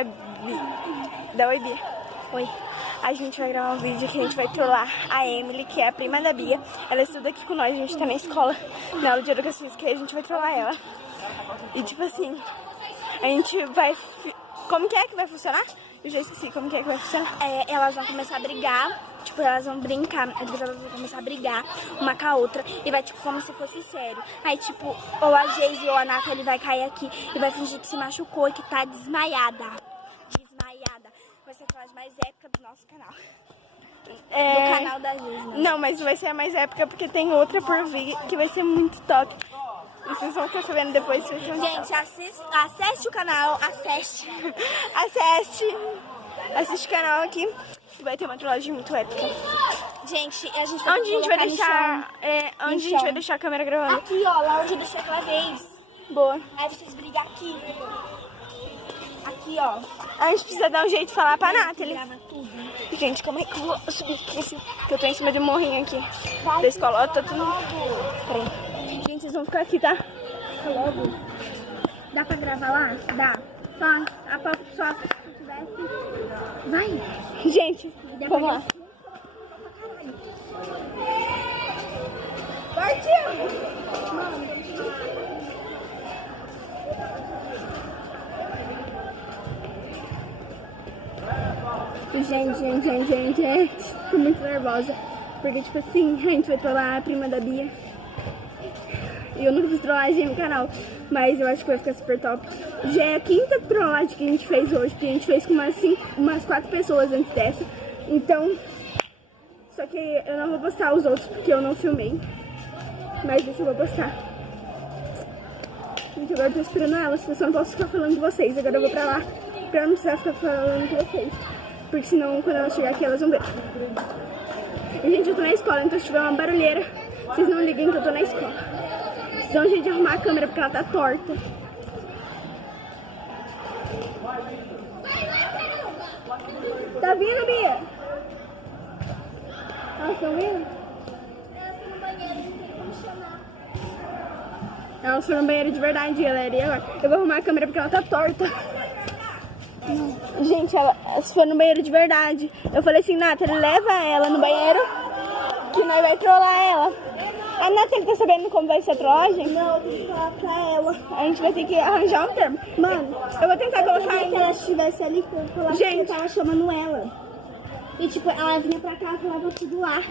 a Bi. Dá oi, Bi. Oi. A gente vai gravar um vídeo que a gente vai trollar a Emily, que é a prima da Bia. Ela estuda aqui com nós, a gente tá na escola, na aula de educação física, e a gente vai trollar ela. E tipo assim, a gente vai... Como que é que vai funcionar? Eu já esqueci como que é que vai funcionar. Elas vão começar a brigar, tipo, elas vão brincar, elas vão começar a brigar uma com a outra e vai, tipo, como se fosse sério. Aí, tipo, ou a Geise ou a Nathalie vai cair aqui e vai fingir que se machucou e que tá desmaiada. Desmaiada. Vai ser a trollagem mais épica do nosso canal. Do canal da Geise, né? Não, mas vai ser a mais épica porque tem outra por vir que vai ser muito top. E vocês vão ficar sabendo depois se vocês vão... Gente, acesse o canal, assiste o canal aqui, que vai ter uma trollagem muito épica. Gente, a gente vai onde a gente vai deixar, onde a gente vai deixar a câmera gravando? Aqui, ó, lá onde eu deixei aquela vez. Boa. Aí vocês brigam aqui. Aqui, ó. A gente precisa dar um jeito de falar pra Nathalie. Gente, como é que eu vou subir aqui? Que eu tô em cima de um morrinho aqui. Da escola, ó, tô tudo... Peraí. Gente, vocês vão ficar aqui, tá? Logo. Dá pra gravar lá? Dá. Só se tivesse... Vai. Gente, vamos lá. Partiu! Gente. Tô muito nervosa. Porque, tipo assim, a gente vai trollar a prima da Bia. E eu nunca fiz trollagem no canal, mas eu acho que vai ficar super top. Já é a quinta trollagem que a gente fez hoje, que a gente fez com umas 4 pessoas antes dessa. Então, só que eu não vou postar os outros porque eu não filmei. Mas esse eu vou postar. Gente, agora eu tô esperando elas, eu só não posso ficar falando de vocês. Agora eu vou pra lá, pra não precisar ficar falando de vocês. Porque senão, quando elas chegar aqui, elas vão ver. E, gente, eu tô na escola, então se tiver uma barulheira, vocês não liguem que eu tô na escola. Dá um jeito de arrumar a câmera porque ela tá torta. Tá vindo, Bia? Elas estão vindo? Elas foram no banheiro de verdade, galera. E agora? Eu vou arrumar a câmera porque ela tá torta. Gente, elas foram no banheiro de verdade. Eu falei assim, Nathalie, leva ela no banheiro que nós vai trollar ela. A Nathalie tá sabendo como vai ser a trollagem? Não, eu tenho que falar pra ela. A gente vai ter que arranjar um termo. Mano, eu vou tentar colocar ela. Se ela estivesse ali, eu tava chamando ela. E tipo, ela vinha pra cá, falava tudo lá.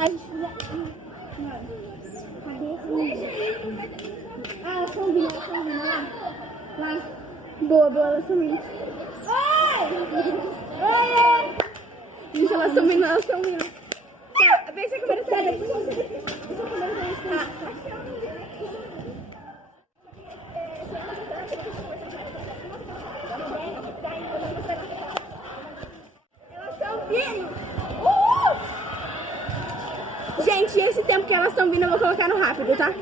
A gente ia... Mano, cadê? Ah, elas estão vindo lá. Lá. Boa, elas estão vindo. Oi! Gente, elas estão vindo. Tá, vê se a câmera tá aí. Elas estão vindo! Gente, esse tempo que elas estão vindo eu vou colocar no rápido, tá?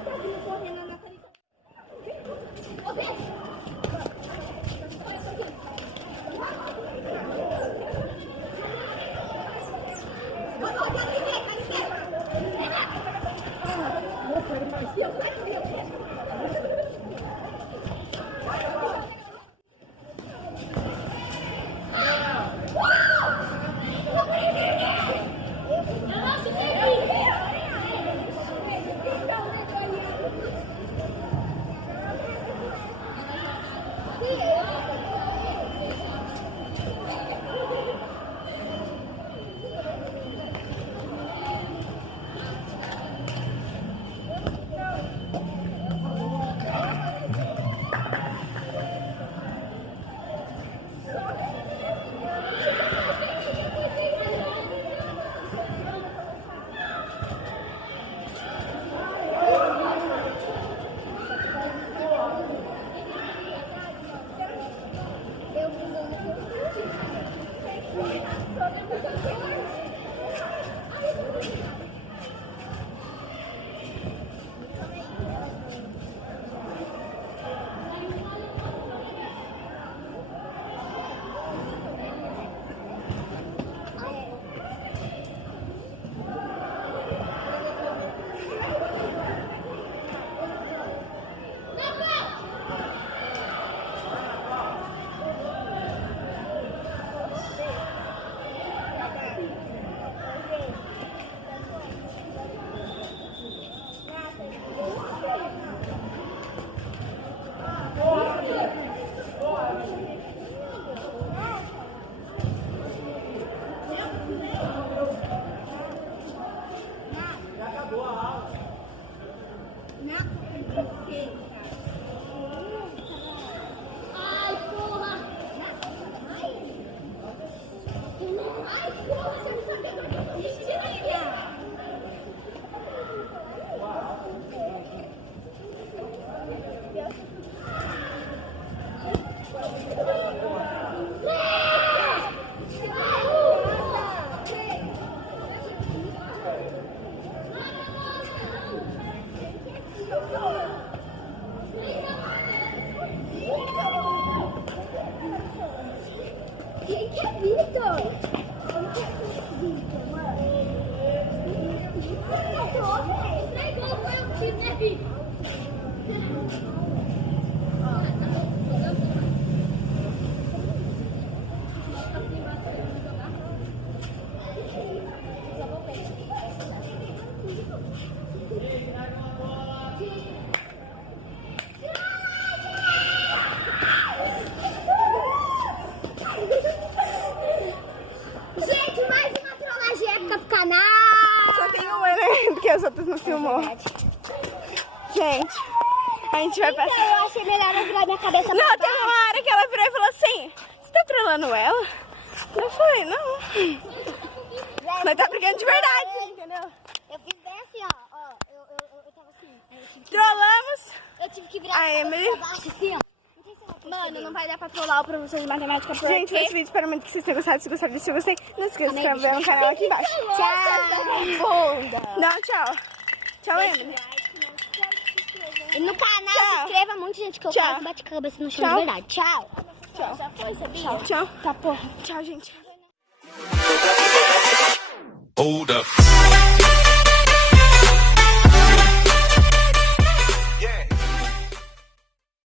Ai, porra! Ai, porra, você não sabia do que existia. Quem que é Vitor? Gente, mais uma trollagem épica pro canal. Só tem uma, né? Porque as outras não filmou. Gente, a gente vai passar. Então, eu achei melhor eu virar minha cabeça Não, pra tem baixo. uma hora que ela virou e falou assim: você tá trollando ela? Eu falei, não. Mas tá brigando de verdade, entendeu? Eu fiz bem assim, ó. Eu tava assim. Aí eu tive que Trollamos. Eu tive que virar A a cabeça Emily. pra baixo, assim, ó. Não sei se eu vou Mano, perceber. não vai dar pra trollar o professor de matemática por é Gente, esse vídeo espero muito que vocês tenham gostado. Se gostaram disso, eu gostei. Não esqueça de se inscrever no canal aqui embaixo. Tchau. Não, tchau. Tchau, Emily. E no canal, Tchau. se inscreva muito, gente, que eu Tchau. quase bate a cabeça no chão Tchau. de verdade. Tchau. Tchau. Já foi, sabia? Tchau. Tá, porra. Tchau, gente. Hold up.